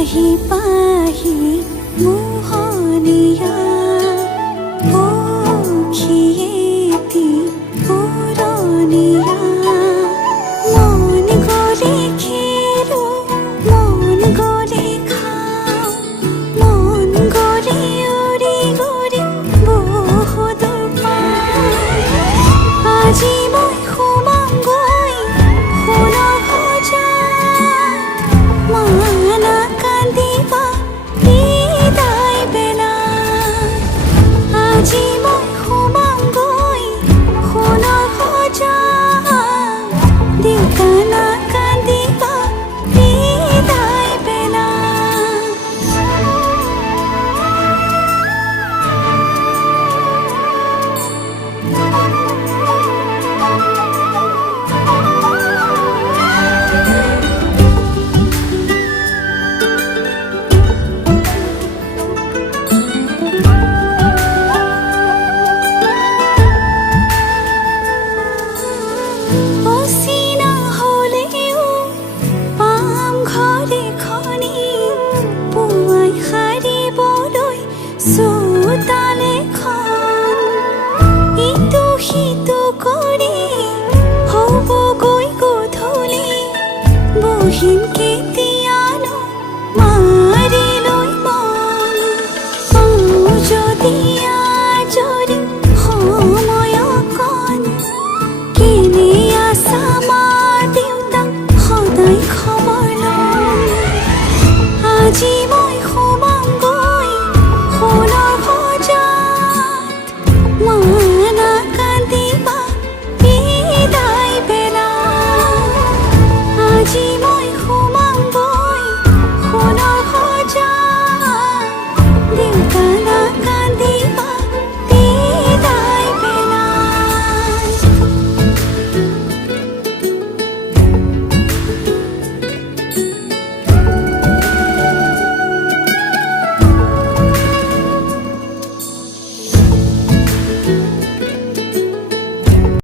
পাহি পাহি মোহনীয়া পক্ষীয়েতি পুৰণীয়া মন গ'লে খেলো মন গ'লে খাওঁ মন গ'লে উৰি উৰি বহুদূৰ পাওঁ আজি মই সোমামগৈ সোণৰ সজাত মানা কান্দিবা বিদায় বেলাত আজি মই সোমামগৈ সোণৰ সজাত দেউতা না কান্দিবা বিদায় বেলাত অচিনা হ'লেও পাম ঘৰ এখনি পুৱাই সাৰিবলৈ চোতাল এখন ইটো সিটো কৰি হ'বগৈ গধূলি বহিম কেতিয়ানো মাৰি লৈ মন পাওঁ যদি আজৰি সময় অকণ কেনে আছা মা দেউতা সদায় খবৰ ল'ম আজি